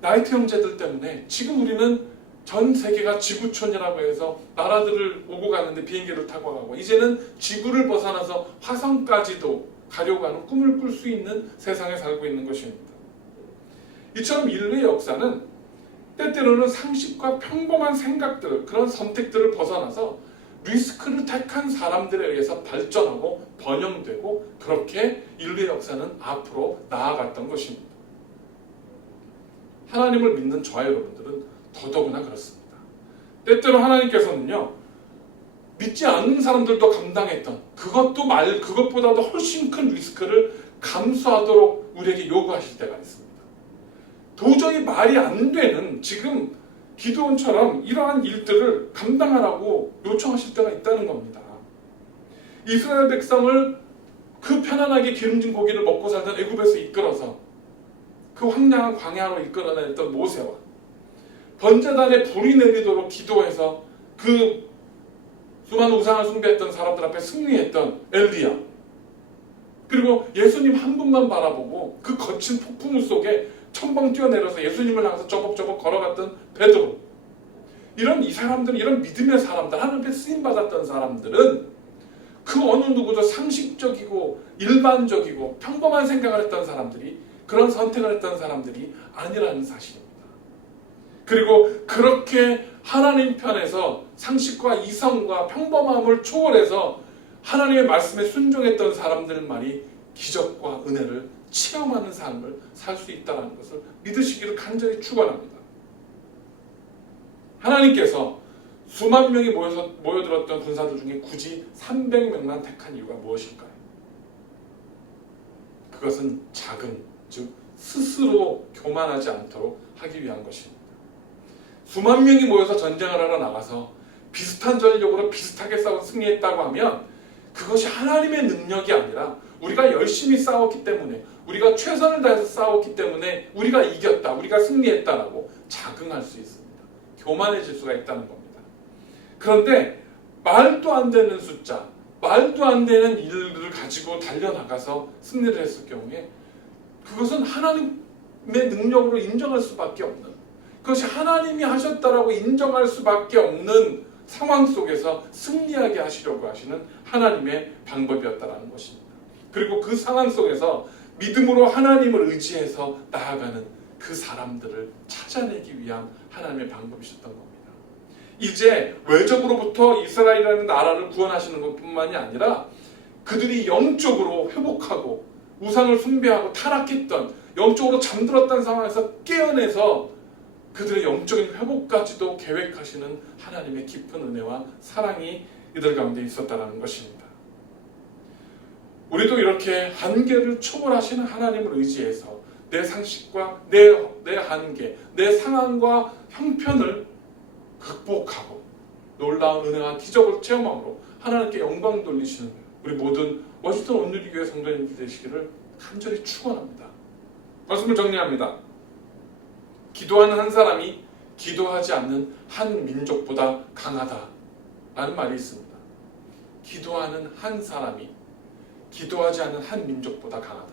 나이트 형제들 때문에 지금 우리는 전 세계가 지구촌이라고 해서 나라들을 오고 가는데 비행기를 타고 가고 이제는 지구를 벗어나서 화성까지도 가려고 하는 꿈을 꿀 수 있는 세상에 살고 있는 것입니다. 이처럼 인류의 역사는 때때로는 상식과 평범한 생각들, 그런 선택들을 벗어나서 리스크를 택한 사람들에 의해서 발전하고 번영되고 그렇게 인류의 역사는 앞으로 나아갔던 것입니다. 하나님을 믿는 저와 여러분들은 더더구나 그렇습니다. 때때로 하나님께서는요, 믿지 않는 사람들도 감당했던 그것보다도 훨씬 큰 리스크를 감수하도록 우리에게 요구하실 때가 있습니다. 도저히 말이 안 되는 지금 기드온처럼 이러한 일들을 감당하라고 요청하실 때가 있다는 겁니다. 이스라엘 백성을 그 편안하게 기름진 고기를 먹고 살던 애굽에서 이끌어서 그 황량한 광야로 이끌어냈던 모세와 번제단에 불이 내리도록 기도해서 그 수많은 우상을 숭배했던 사람들 앞에 승리했던 엘리야, 그리고 예수님 한 분만 바라보고 그 거친 폭풍우 속에 첨벙 뛰어내려서 예수님을 향해서 저벅저벅 걸어갔던 베드로, 이런 이 사람들은, 이런 믿음의 사람들, 하나님 앞에 쓰임받았던 사람들은 그 어느 누구도 상식적이고 일반적이고 평범한 생각을 했던 사람들이, 그런 선택을 했던 사람들이 아니라는 사실입니다. 그리고 그렇게 하나님 편에서 상식과 이성과 평범함을 초월해서 하나님의 말씀에 순종했던 사람들만이 기적과 은혜를 체험하는 삶을 살 수 있다는 것을 믿으시기를 간절히 축원합니다. 하나님께서 수만 명이 모여들었던 군사들 중에 굳이 300명만 택한 이유가 무엇일까요? 그것은 자금, 즉 스스로 교만하지 않도록 하기 위한 것입니다. 수만 명이 모여서 전쟁을 하러 나가서 비슷한 전력으로 비슷하게 싸워 승리했다고 하면 그것이 하나님의 능력이 아니라 우리가 열심히 싸웠기 때문에, 우리가 최선을 다해서 싸웠기 때문에 우리가 이겼다, 우리가 승리했다라고 자긍할 수 있습니다. 교만해질 수가 있다는 겁니다. 그런데 말도 안 되는 숫자, 말도 안 되는 일들을 가지고 달려나가서 승리를 했을 경우에 그것은 하나님의 능력으로 인정할 수밖에 없는, 그것이 하나님이 하셨다라고 인정할 수밖에 없는 상황 속에서 승리하게 하시려고 하시는 하나님의 방법이었다라는 것입니다. 그리고 그 상황 속에서 믿음으로 하나님을 의지해서 나아가는 그 사람들을 찾아내기 위한 하나님의 방법이셨던 겁니다. 이제 외적으로부터 이스라엘이라는 나라를 구원하시는 것뿐만이 아니라 그들이 영적으로 회복하고 우상을 숭배하고 타락했던, 영적으로 잠들었던 상황에서 깨어내서 그들의 영적인 회복까지도 계획하시는 하나님의 깊은 은혜와 사랑이 이들 가운데 있었다는 것입니다. 우리도 이렇게 한계를 초월하시는 하나님을 의지해서 내 상식과 내 한계, 내 상황과 형편을 극복하고 놀라운 은혜와 기적을 체험함으로 하나님께 영광 돌리시는 우리 모든 워싱턴 온누리교회 성도님들 되시기를 간절히 축원합니다. 말씀을 정리합니다. 기도하는 한 사람이 기도하지 않는 한 민족보다 강하다라는 말이 있습니다. 기도하는 한 사람이 기도하지 않는 한 민족보다 강하다.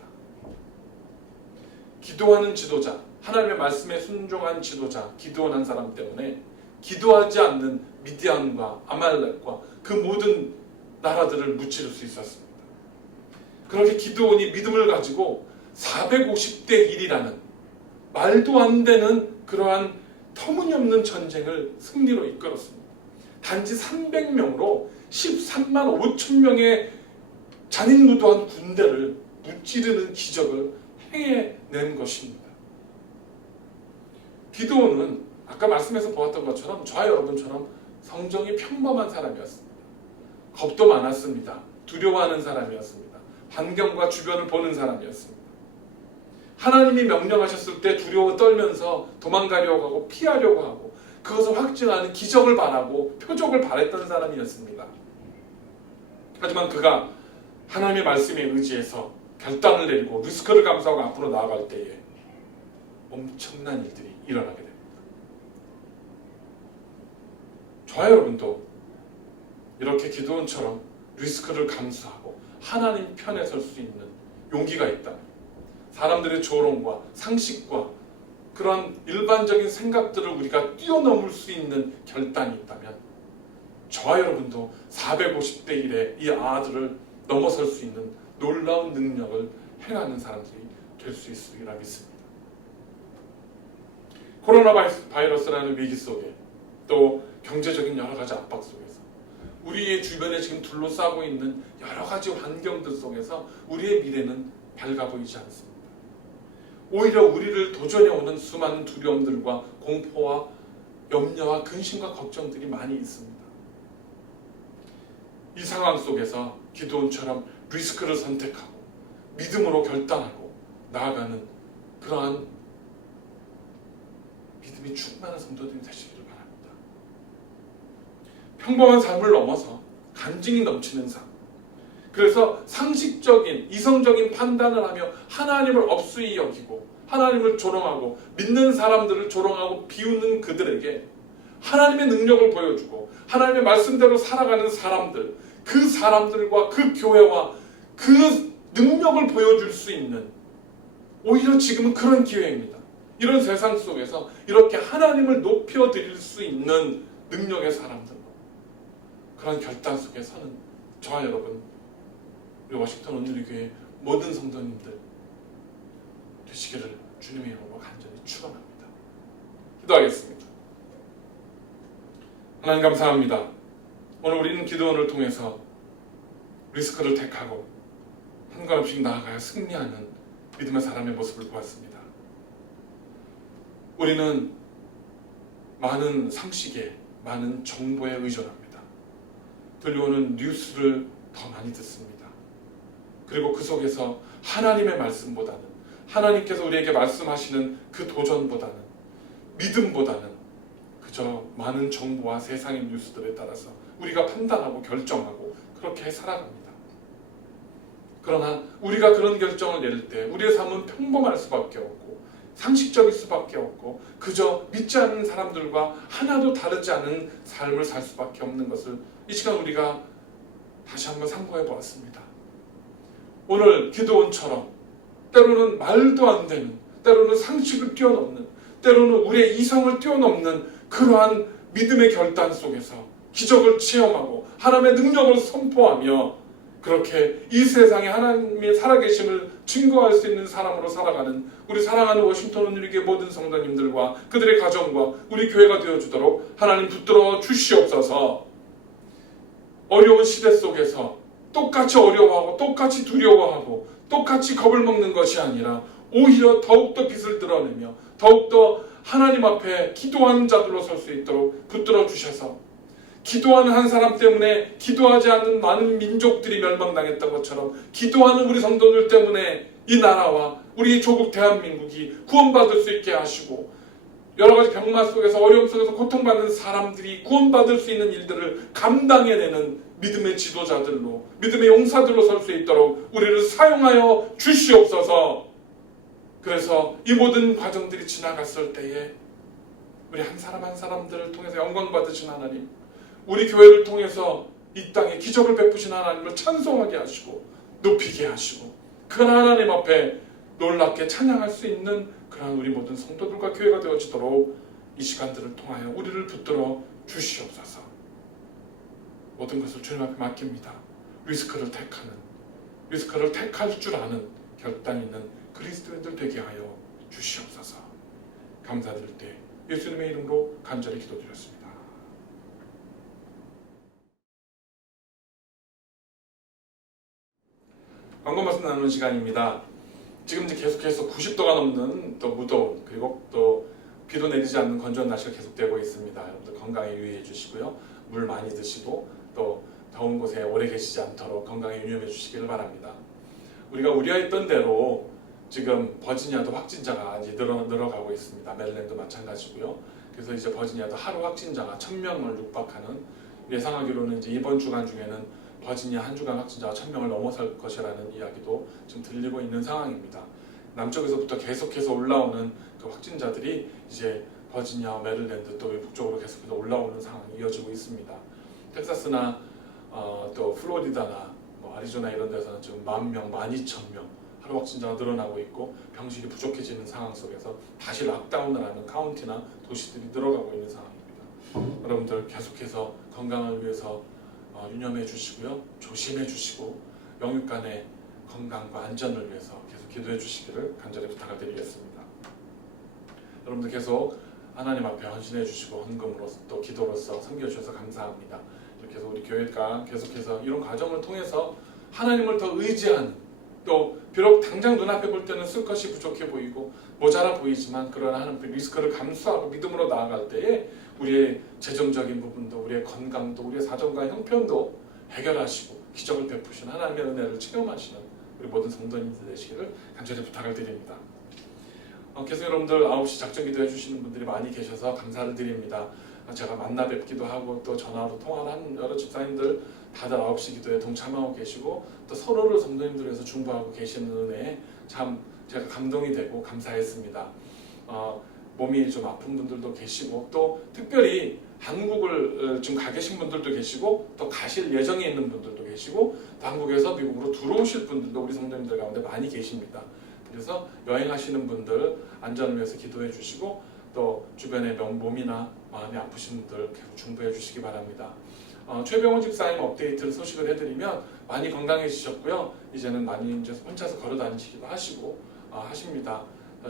기도하는 지도자, 하나님의 말씀에 순종한 지도자, 기도원 한 사람 때문에 기도하지 않는 미디안과 아말렉과 그 모든 나라들을 무찌를 수 있었습니다. 그렇게 기드온이 믿음을 가지고 450대 1이라는 말도 안 되는 그러한 터무니없는 전쟁을 승리로 이끌었습니다. 단지 300명으로 13만 5천 명의 잔인무도한 군대를 무찌르는 기적을 해낸 것입니다. 기드온은 아까 말씀에서 보았던 것처럼 저와 여러분처럼 성정이 평범한 사람이었습니다. 겁도 많았습니다. 두려워하는 사람이었습니다. 환경과 주변을 보는 사람이었습니다. 하나님이 명령하셨을 때 두려워 떨면서 도망가려고 하고 피하려고 하고 그것을 확증하는 기적을 바라고 표적을 바랬던 사람이었습니다. 하지만 그가 하나님의 말씀에 의지해서 결단을 내리고 리스크를 감수하고 앞으로 나아갈 때에 엄청난 일들이 일어나게 됩니다. 저와 여러분도 이렇게 기드온처럼 리스크를 감수하고 하나님 편에 설 수 있는 용기가 있다면, 사람들의 조롱과 상식과 그런 일반적인 생각들을 우리가 뛰어넘을 수 있는 결단이 있다면 저와 여러분도 450대 1의 이 아들을 넘어설 수 있는 놀라운 능력을 행하는 사람들이 될 수 있으리라 믿습니다. 코로나 바이러스라는 위기 속에 또 경제적인 여러 가지 압박 속에서 우리의 주변에 지금 둘러싸고 있는 여러 가지 환경들 속에서 우리의 미래는 밝아 보이지 않습니다. 오히려 우리를 도전해 오는 수많은 두려움들과 공포와 염려와 근심과 걱정들이 많이 있습니다. 이 상황 속에서 기드온처럼 리스크를 선택하고 믿음으로 결단하고 나아가는 그러한 믿음이 충만한 성도들이 되시기를 바랍니다. 평범한 삶을 넘어서 간증이 넘치는 삶, 그래서 상식적인 이성적인 판단을 하며 하나님을 업수히 여기고 하나님을 조롱하고 믿는 사람들을 조롱하고 비웃는 그들에게 하나님의 능력을 보여주고 하나님의 말씀대로 살아가는 사람들, 그 사람들과 그 교회와 그 능력을 보여줄 수 있는, 오히려 지금은 그런 기회입니다. 이런 세상 속에서 이렇게 하나님을 높여드릴 수 있는 능력의 사람들, 그런 결단 속에 서는 저와 여러분, 우리 워싱턴 온누리교회 모든 성도님들 되시기를 주님의 이름으로 간절히 축원합니다. 기도하겠습니다. 하나님 감사합니다. 오늘 우리는 기도원을 통해서 리스크를 택하고 한 걸음씩 나아가야 승리하는 믿음의 사람의 모습을 보았습니다. 우리는 많은 상식에, 많은 정보에 의존합니다. 들려오는 뉴스를 더 많이 듣습니다. 그리고 그 속에서 하나님의 말씀보다는, 하나님께서 우리에게 말씀하시는 그 도전보다는, 믿음보다는 그저 많은 정보와 세상의 뉴스들에 따라서 우리가 판단하고 결정하고 그렇게 살아갑니다. 그러나 우리가 그런 결정을 내릴 때 우리의 삶은 평범할 수밖에 없고 상식적일 수밖에 없고 그저 믿지 않는 사람들과 하나도 다르지 않은 삶을 살 수밖에 없는 것을 이 시간 우리가 다시 한번 상고해 보았습니다. 오늘 기도원처럼 때로는 말도 안 되는, 때로는 상식을 뛰어넘는, 때로는 우리의 이성을 뛰어넘는 그러한 믿음의 결단 속에서 기적을 체험하고 하나님의 능력을 선포하며 그렇게 이 세상에 하나님의 살아계심을 증거할 수 있는 사람으로 살아가는 우리 사랑하는 워싱턴 온누리교회 모든 성도님들과 그들의 가정과 우리 교회가 되어주도록 하나님 붙들어 주시옵소서. 어려운 시대 속에서 똑같이 어려워하고 똑같이 두려워하고 똑같이 겁을 먹는 것이 아니라 오히려 더욱더 빛을 드러내며 더욱더 하나님 앞에 기도하는 자들로 설 수 있도록 붙들어 주셔서 기도하는 한 사람 때문에 기도하지 않는 많은 민족들이 멸망당했던 것처럼 기도하는 우리 성도들 때문에 이 나라와 우리 조국 대한민국이 구원받을 수 있게 하시고 여러 가지 병마 속에서 어려움 속에서 고통받는 사람들이 구원받을 수 있는 일들을 감당해내는 믿음의 지도자들로 믿음의 용사들로 설 수 있도록 우리를 사용하여 주시옵소서. 그래서 이 모든 과정들이 지나갔을 때에 우리 한 사람 한 사람들을 통해서 영광 받으신 하나님, 우리 교회를 통해서 이 땅에 기적을 베푸신 하나님을 찬송하게 하시고 높이게 하시고 그 하나님 앞에 놀랍게 찬양할 수 있는 그러한 우리 모든 성도들과 교회가 되어지도록 이 시간들을 통하여 우리를 붙들어 주시옵소서. 모든 것을 주님 앞에 맡깁니다. 리스크를 택할 줄 아는 결단 있는 그리스도인들 되게 하여 주시옵소서. 감사드릴 때 예수님의 이름으로 간절히 기도드렸습니다. 광고 말씀 나누는 시간입니다. 지금 이제 계속해서 90도가 넘는 또 무더운 그리고 또 비도 내리지 않는 건조한 날씨가 계속되고 있습니다. 여러분들 건강에 유의해 주시고요. 물 많이 드시고 또 더운 곳에 오래 계시지 않도록 건강에 유념해 주시기를 바랍니다. 우리가 우려했던 대로 지금 버지니아도 확진자가 이제 늘어가고 있습니다. 메릴랜드 마찬가지고요. 그래서 이제 버지니아도 하루 확진자가 1000명을 육박하는, 예상하기로는 이제 이번 주간 중에는 버지니아 한 주간 확진자가 1000명을 넘어설 것이라는 이야기도 지금 들리고 있는 상황입니다. 남쪽에서부터 계속해서 올라오는 그 확진자들이 이제 버지니아, 메릴랜드 또 북쪽으로 계속해서 올라오는 상황이 이어지고 있습니다. 텍사스나 또 플로리다나 뭐 아리조나 이런 데서는 지금 10,000명, 12,000명 하루 확진자가 늘어나고 있고 병실이 부족해지는 상황 속에서 다시 락다운을 하는 카운티나 도시들이 늘어가고 있는 상황입니다. 여러분들 계속해서 건강을 위해서 유념해 주시고요. 조심해 주시고 영육간의 건강과 안전을 위해서 계속 기도해 주시기를 간절히 부탁을 드리겠습니다. 여러분들 계속 하나님 앞에 헌신해 주시고 헌금으로서 또 기도로서 섬겨주셔서 감사합니다. 이렇게 해서 우리 교회가 계속해서 이런 과정을 통해서 하나님을 더 의지하는, 또 비록 당장 눈앞에 볼 때는 쓸 것이 부족해 보이고 모자라 보이지만 그러나 하나님 리스크를 감수하고 믿음으로 나아갈 때에 우리의 재정적인 부분도 우리의 건강도 우리의 사정과 형편도 해결하시고 기적을 베푸시는 하나님의 은혜를 체험하시는 우리 모든 성도님들 되시기를 간절히 부탁을 드립니다. 계속 여러분들 9시 작전 기도해 주시는 분들이 많이 계셔서 감사를 드립니다. 제가 만나 뵙기도 하고 또 전화로 통화를 한 여러 집사님들 다들 9시 기도에 동참하고 계시고 또 서로를 성도님들 위해서 중보하고 계시는 은혜에 참 제가 감동이 되고 감사했습니다. 몸이 좀 아픈 분들도 계시고 또 특별히 한국을 지금 가 계신 분들도 계시고 또 가실 예정에 있는 분들도 계시고 또 한국에서 미국으로 들어오실 분들도 우리 성도님들 가운데 많이 계십니다. 그래서 여행하시는 분들 안전을 위해서 기도해 주시고 또 주변에 몸이나 마음이 아프신 분들 계속 중보해 주시기 바랍니다. 최병원 집사님 업데이트를 소식을 해드리면 많이 건강해지셨고요. 이제는 많이 이제 혼자서 걸어 다니시기도 하시고 하십니다.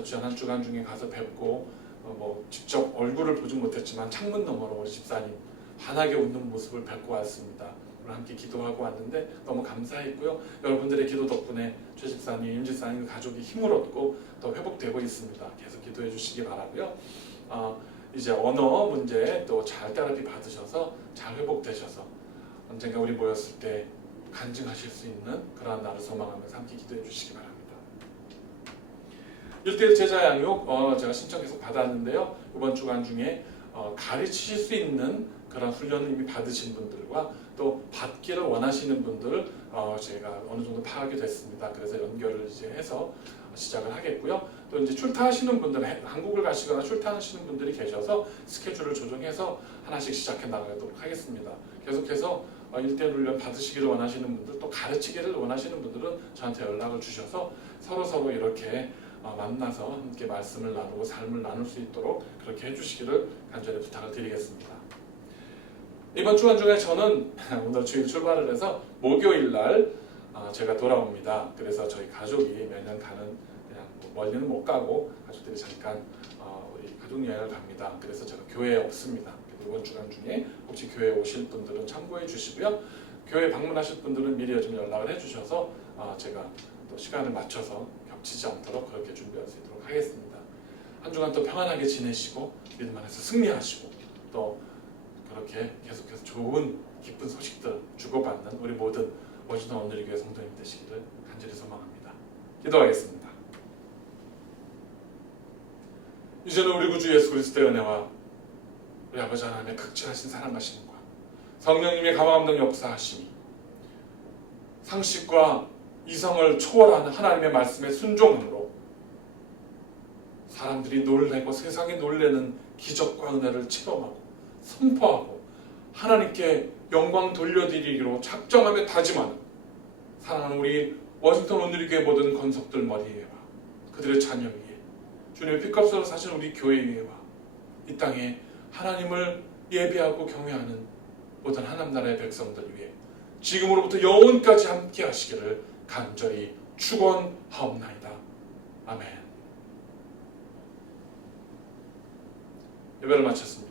지난 한 주간 중에 가서 뵙고 뭐 직접 얼굴을 보지 못했지만 창문 너머로 우리 집사님 환하게 웃는 모습을 뵙고 왔습니다. 오늘 함께 기도하고 왔는데 너무 감사했고요. 여러분들의 기도 덕분에 최 집사님, 임 집사님 가족이 힘을 얻고 또 회복되고 있습니다. 계속 기도해 주시기 바라고요. 이제 언어 문제 또 잘 테라피 받으셔서 잘 회복되셔서 언젠가 우리 모였을 때 간증하실 수 있는 그러한 날을 소망하면서 함께 기도해 주시기 바랍니다. 1:1 제자 양육 제가 신청 계속 받았는데요. 이번 주간 중에 가르치실 수 있는 그런 훈련을 이미 받으신 분들과 또 받기를 원하시는 분들 제가 어느 정도 파악이 됐습니다. 그래서 연결을 이제 해서 시작을 하겠고요. 또 이제 출타하시는 분들, 한국을 가시거나 출타하시는 분들이 계셔서 스케줄을 조정해서 하나씩 시작해 나가도록 하겠습니다. 계속해서 1대1 훈련 받으시기를 원하시는 분들, 또 가르치기를 원하시는 분들은 저한테 연락을 주셔서 서로 이렇게 만나서 함께 말씀을 나누고 삶을 나눌 수 있도록 그렇게 해주시기를 간절히 부탁을 드리겠습니다. 이번 주간 중에 저는 오늘 주일 출발을 해서 목요일 날 제가 돌아옵니다. 그래서 저희 가족이 매년 가는, 그냥 멀리는 못 가고 가족들이 잠깐 우리 가족 여행을 갑니다. 그래서 제가 교회에 없습니다. 이번 주간 중에 혹시 교회에 오실 분들은 참고해 주시고요. 교회 방문하실 분들은 미리 좀 연락을 해주셔서 제가 또 시간을 맞춰서 겹치지 않도록 그렇게 준비할 수 있도록 하겠습니다. 한 주간 또 평안하게 지내시고 믿음 안에서 승리하시고 또 그렇게 계속해서 좋은 기쁜 소식들 주고받는 우리 모든 워싱턴 온누리교회 성도님 되시기를 간절히 소망합니다. 기도하겠습니다. 이제는 우리 구주 예수 그리스도의 은혜와 우리 아버지 하나님의 극진하신 사랑하심과 성령님의 감화감동 역사하심이 상식과 이성을 초월하는 하나님의 말씀의 순종함으로 사람들이 놀래고 세상이 놀래는 기적과 은혜를 체험하고 선포하고 하나님께 영광 돌려드리기로 작정하며 다짐하는 사랑하는 우리 워싱턴 온누리교회 모든 건석들 머리 위에와 그들의 자녀 위에 주님의 피값으로 사신 우리 교회 위에와 이 땅에 하나님을 예배하고 경외하는 모든 하나님 나라의 백성들 위해 지금으로부터 영원까지 함께 하시기를 간절히 축원하옵나이다. 아멘. 예배를 마쳤습니다.